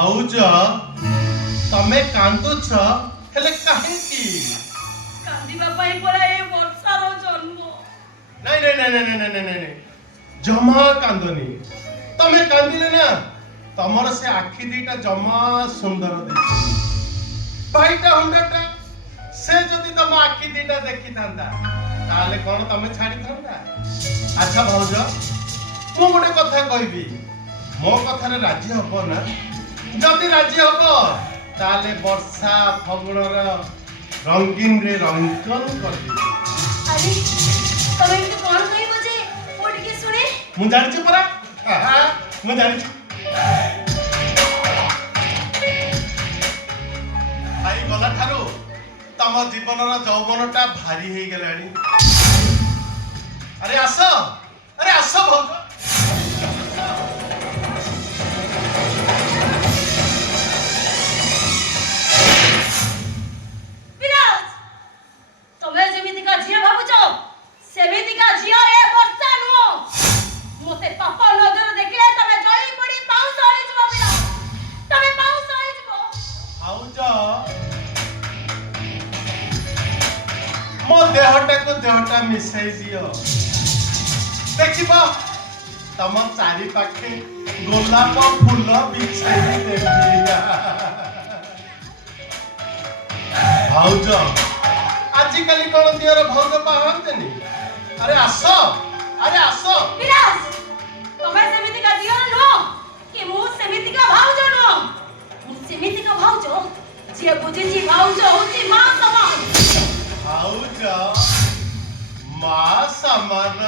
भाउज तमे कांदुछ हेले काहेकी कांदिबा पाई परा ए वर्षार जन्म नहीं नहीं नहीं नहीं नहीं नहीं नहीं जमा कांदनी तमे कांदिले ना तमर से आखि दीटा जमा सुंदर देखि भाईटा हुंडाटा से जदि तम आखि दीटा देखि थांदा ताले कोन तमे छाडी थांदा अच्छा भाउज मु गोटे कथा कहबी मो कथारे राजी हबो ना जदि राजी हबो ताले वर्षा फगुणर रंगीन रे रंगन कर दी अरे तमे इनके कोन कहबो जे ओ टिके सुने मु जानि छु परा हां मु जानि छु भाई गला ठारू तम जीवनर यौवनटा भारी हे गेलानी अरे आस भौज विराज तमे जेमिति का झिया भाबुचो सेमिति का झिया ए वर्षा नुओ मोते पापा नजर देखले तमे जळी पड़ी पाउस होई जबो विराज तमे पाउस होई जबो भाउज मो देहटा मिसाई दियो देखिबा तम चारि पाखे गोलाप फूल बिछाई देबी भाउज आजिकाली कौन दियर भाउज पाहंतनी अरे आस विराज तमे सेमिति का दियो नो कि मु सेमिति का भाउजो नो मु सेमिति का भाउजो जे बुझिछि भाउजो होछि मां समान भाउज मां समान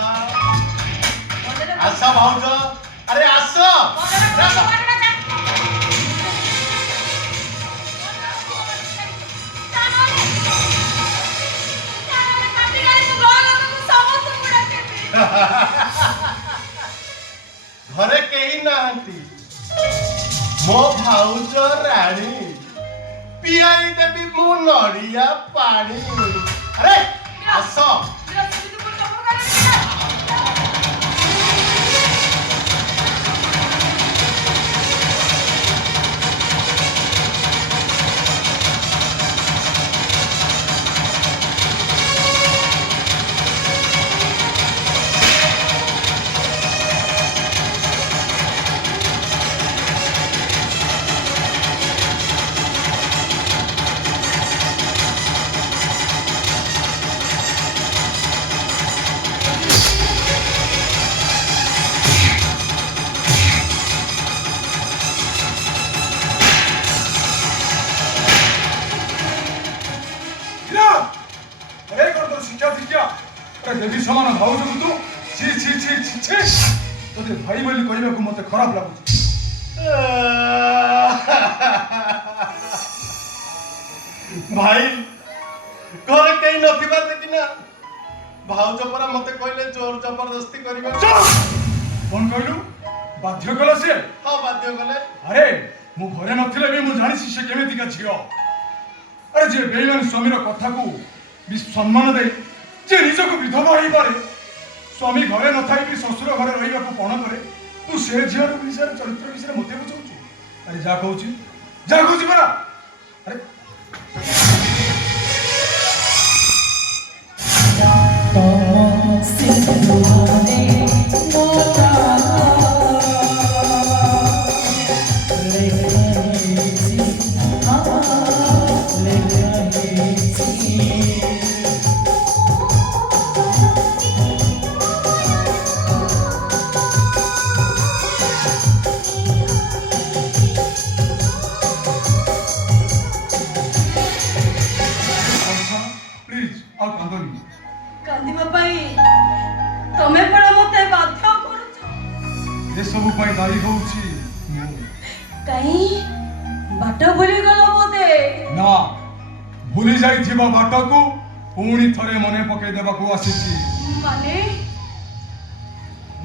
आशा भाउज अरे आस घरे कहीं नहांती मो भाउज राणी पियाई देवी मु नड़िया पानी अरे आस देवी समान भाउज तू छी छी छी छी छी तोते भाई बोली कहबा को मते खराब लागुची भाई घरे कहीं नथिबा देखिना भाउज परा मते कहले जोर जबरदस्ती करिबा कोन कहलु बाध्य कला से हां बाध्य कले अरे मु घरे नथिले भी मु जानि से केमिति का छियो अरे जे बेईमान स्वामीर कथा को सम्मान दे जे निज को विधवा होई पारे स्वामी घरे न थाई भी ससुर घरे रहिबा को पण करे तू से झियर विषय चरित्र विषय मते बुझौछु अरे जा कहूची परा अरे कांदिबा पाई तमे पड़ा मते बाध्य करूछ ए सब पाई दाई होउची कहीं बाट भूली गलो बोते ना भूली जाइथिबा बाट को पुणी थरे मने पके देबा को आसीची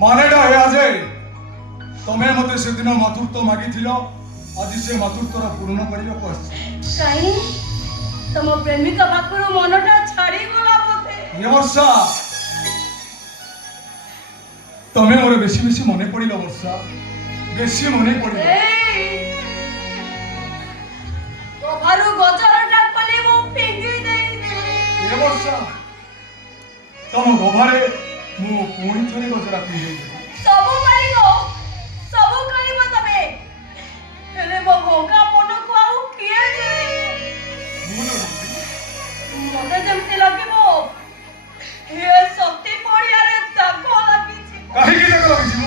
मानेडा हे आजे तमे मते से दिन मातृत्व मागिथिलो आज से मातृत्वर पूर्ण करियो कोस कहीं तम प्रेमिका पाखरो मनटा छाड़ी गला बोते ये वर्षा तमे मोर बेसी बेसी मने पड़िलो वर्षा बेसी मने पड़िलो ଗଭାରୁ ଗଜରଟା କଲେ ମୁଁ ଫିଙ୍ଗି ଦେଇଥିଲି। ଏ ବର୍ଷା ତମ ଗଭାରେ ମୁଁ ପୁଣି ଥରେ ଗଜରା ପିଇଦେଇଥିଲି। ସବୁ କରିବ ତମେ, ହେଲେ ମୋ ଭଙ୍ଗା ମନକୁ ଆଉ କିଏ ମୁଁ ମତେ ଯେମିତି ଲାଗିବ ଏ ସତୀ ପଡ଼ିଆରେ ଦାଗ ଲାଗିଛି। କାହିଁକି ଦାଗ ଲାଗିଯିବ?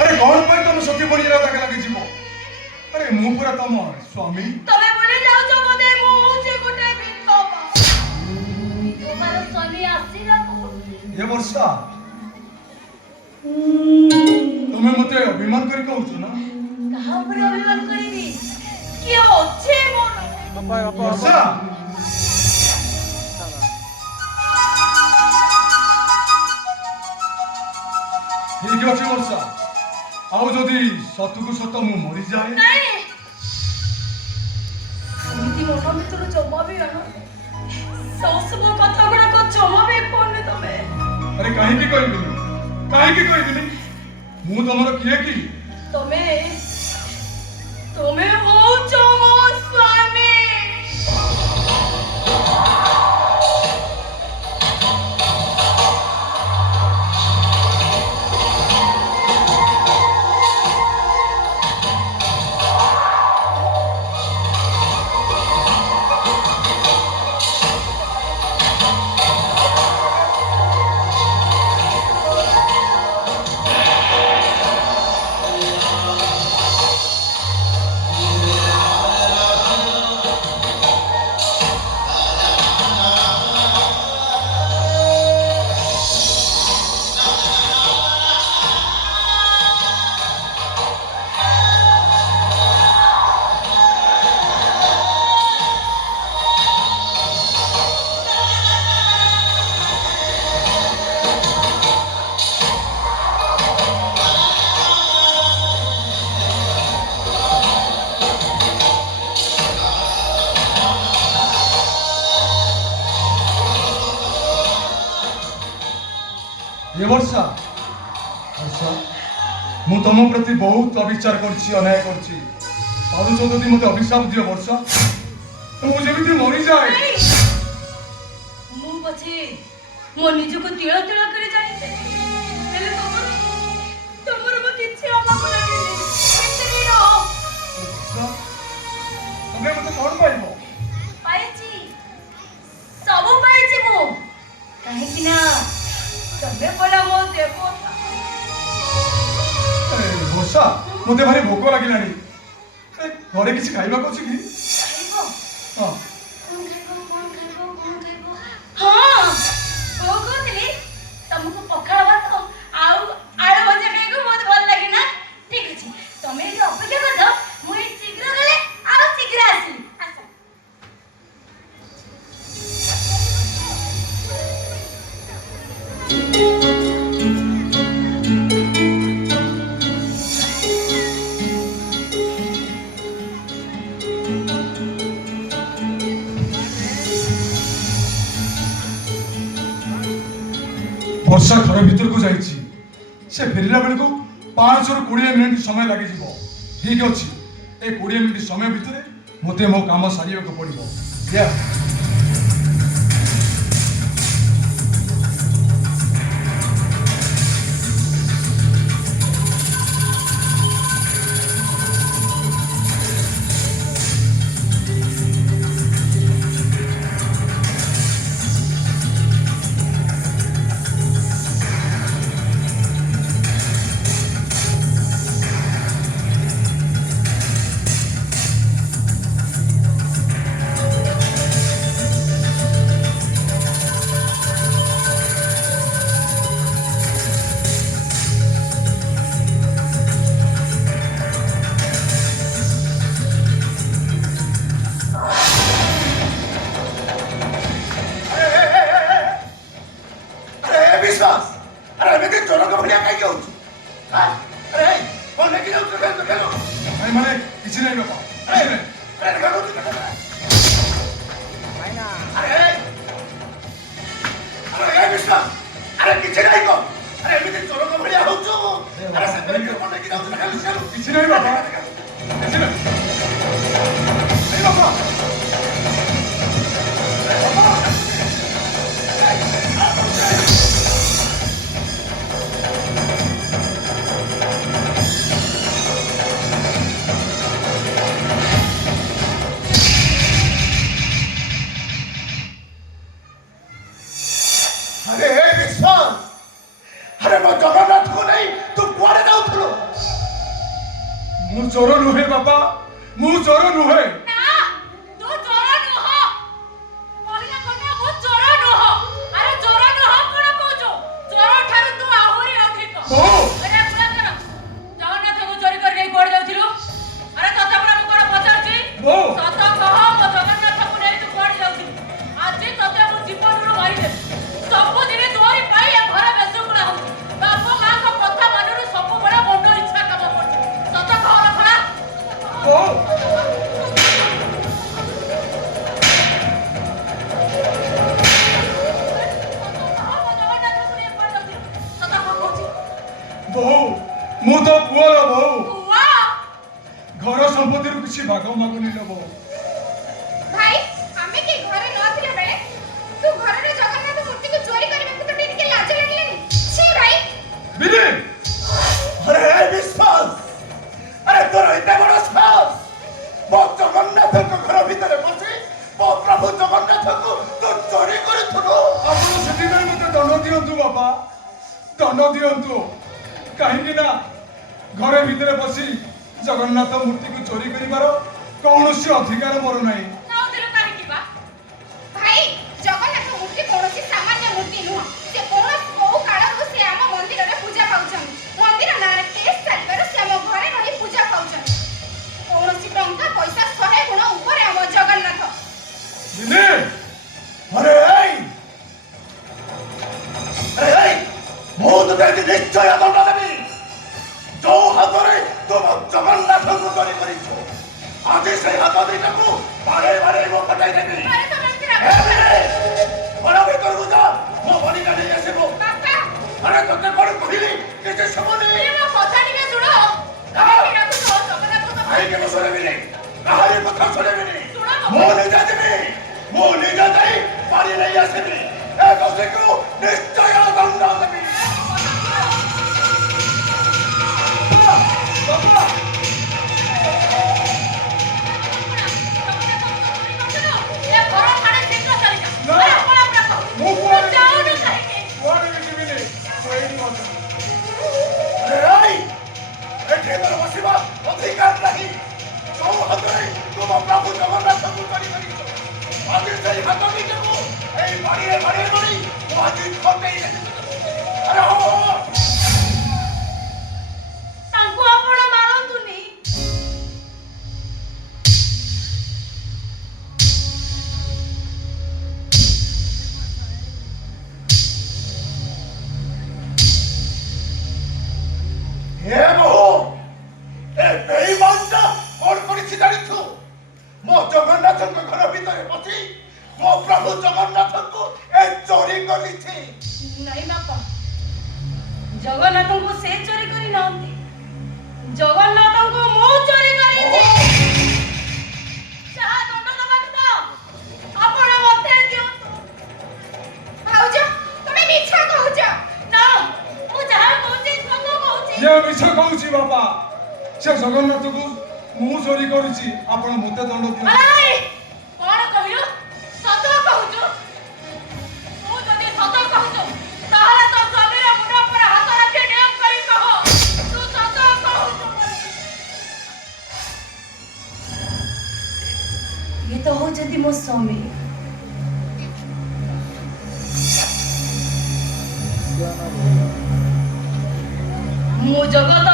ଆରେ କଣ ପାଇଁ ତମ ସତୀ ପଡ଼ିଆରେ ଦାଗ ଲାଗିଯିବ? ଆରେ ମୁଁ ପୁରା ତମ ସ୍ୱାମୀ। ତମେ ଭୁଲି ଯାଉଛ ବୋଧେ ମୁଁ ହଉଛି ଗୋଟେ ବିଧବା। ବିଧବାର ଶନି ଆସିଲାକୁ ଏ ବର୍ଷା ତମେ ମତେ ଅଭିମାନ କରି କହୁଛ ନା? କାହା ଉପରେ ଅଭିମାନ କରିବି? କିଏ ଅଛି ମୋର? ବର୍ଷା ଠିକ ଅଛି ବର୍ଷା, ଆଉ ଯଦି ସତକୁ ସତ ମୁଁ ମରିଯାଏ? ନାଇଁ, ଏମିତି ମନ ଭିତରୁ ଜମା ବି ଆଣ। ସବୁ କଥା ଗୁଡାକ ଜମା ବି କୁହନି ତମେ। ଆରେ କାହିଁକି କହିବିନି? କାହିଁକି କହିବିନି? ମୁଁ ତମର କିଏ କି? ତମେ ହଉଛ ମୋ ସ୍ୱାମୀ। ଏ ବର୍ଷା ମୁଁ ତମ ପ୍ରତି ବହୁତ ଅବିଚାର କରିଛି, ଅନ୍ୟାୟ କରିଛି। ପାରୁଛ ଯଦି ମତେ ଅଭିଶାପ ଦିଅ ବର୍ଷା, ମୁଁ ଯେମିତି ମରିଯାଏ। ମୁଁ ପଛେ ମୋ ନିଜକୁ ତିଳ ତିଳ କରି ଜାଣିଥିଲି, ହେଲେ ତମର ମୋ କିଛି ଅଭାବ ଲାଗେନି। ତମେ ମତେ କଣ ପାଇବ? ପାଇଛି, ସବୁ ପାଇଛି ମୁଁ। କାହିଁକି ନା ତମେ ପରା ମୋ ଦେବତା। ବର୍ଷା ମତେ ଭାରି ଭୋକ ଲାଗିଲାଣି। ଘରେ କିଛି ଖାଇବାକୁ ଅଛି କି? ଖାଇବ? ହଁ। କଣ ଖାଇବ? ହଁ, କଣ କହୁଥିଲି ତମକୁ ପଖାଳ ଭାତ ଆଉ ଆଳୁ ଭଜା ଖାଇବାକୁ ବହୁତ ଭଲ ଲାଗେ ନା? ଠିକ ଅଛି, ତମେ ଏଠି ଅପେକ୍ଷା କରିଥାଅ, ମୁଁ ଏଇ ଶୀଘ୍ର ଗଲେ ଆଉ ଶୀଘ୍ର ଆସିବି। ଆସ। ବର୍ଷା ଘର ଭିତରକୁ ଯାଇଛି। ସେ ଫେରିଲା ବେଳକୁ 5 ରୁ 20 ମିନିଟ୍ ସମୟ ଲାଗିଯିବ। ଠିକ ଅଛି, ଏ 20 ମିନିଟ୍ ସମୟ ଭିତରେ ମତେ ମୋ କାମ ସାରିବାକୁ ପଡିବ। ମାନେ କିଛି ନାହିଁ ବାପା, କିଛି ନାହିଁ। କିଛି ନାହିଁ ବାପା, କିଛି ନାହିଁ। अरे विश्वास, अरे मो जगन्नाथ को नहीं तू कुआरे जाउथलो? मु चोर नुहे बापा, मु चोर नुहे। ना तू चोर नुह। पहिला कन्या मु चोर नुह। अरे चोर नुह कोन कहजो? चोर ठारू तू आहुरी अधिक। ओ अरे पुरा कर। जगन्नाथ को चोरी कर नहीं कोड जाउथिलु? अरे तते पुरा मु कोन पचारची? ओ सत कह मो जगन्नाथ को नहीं तू कोड जाउथिलु? आज तते मु जीवन रो मारी दे। सब दिन तोरी पाई ए घर बेसुकुला हो। बाप मां को कथा मानुरु सब बडा बंड इच्छा काम कर। सत कह रखला। ओ बहु मु तो पुअर बहु घर संपत्ति किसी भाग मागुनी लो बहु। भाई आमे के घरे न थिले बेले तू घर रे जगन्नाथ मूर्ति को चोरी करबे को तो टिके लाज लागलेनी छी भाई। बिली अरे हे विश्वास, अरे तोर इते बड़ साहस, मो जगन्नाथ को घर भीतर बसी मो प्रभु जगन्नाथ को तो चोरी करथलो। आपण सेठी में मते दंड दियंतु बापा, दंड दियंतु। कहीं ना घरे भीतर बसी जगन्नाथ मूर्ति को चोरी करिबार कौनसी अधिकार मोर नहीं। नाउदिरो काहे की बा? भाई जगन्नाथ मूर्ति कोनोसी सामान्य मूर्ति नुह। से कोनोस बहु कालरु से आम मंदिर रे पूजा पाउछन। मंदिर नारे केस सालकर से आम घरे रही पूजा पाउछन। कोनोसी टंका पैसा 100 गुण ऊपर आम जगन्नाथ। बिली अरे अरे मो तो तेरे निश्चय दंड देबी। जो हाथरे तुम जगन्नाथ को चोरी करिछो, आज से हाथ दिटा को बारे बारे मो कटाई देबी। अरे तो मंदिर बड़ा भीतर को जा, मो बड़ी का नहीं आसीबो। बापा अरे तते कोन कहिली किसे समने? ये मो कथा टिके सुनो। काहे ना तू जगन्नाथ को भाई के सुने बिनी, कहानी कथा सुने बिनी। सुनो मो नहीं जाते, मो नहीं जाते, बारी नहीं आसीबी। ए कसे को निश्चय दंड देबी। बापा ये घर छाड़े शीघ्र चली जा। ना। अरे कोन प्रभु मु तू कुआरे जाओ न कहीं। कुआरे भी बिली कोई नहीं होता। अरे एठे तर बसिबा अधिकार नहीं। जो हाथरे तुम प्रभु जगन्नाथ को चोरी करिछो, आज से हाथ दिटा को ए बारी बारी तो आज खटे। अरे हो तांको आपण मारंतुनी। हे बहु, ए बेईमानटा कोन करिछि जानिछु? मो जगन्नाथ को घर भीतर बसी मो प्रभु जगन्नाथ को ए चोरी करिछि। नहीं बापा, जगन्नाथ को से चोरी करी नांती। जगन्नाथ को मो चोरी करी छी। चाह दंड दबाक तो आपण मते दियो। भाउज तमे मिछा कहउछ। ना मु जहा कहूची सत कहूची। जे मिछ कहूची बापा, से जगन्नाथ को मु चोरी करिछि, आपण मते दंड दियंतु। अरे कोन कहियो? सत कहूछु। तू जदी सत कहूछु ताहले तो स्वामीर मुंड पर हाथ रखी नियम करी कहो तू सत कहूछु। ये तो हो जदी मो स्वामी। मु जगत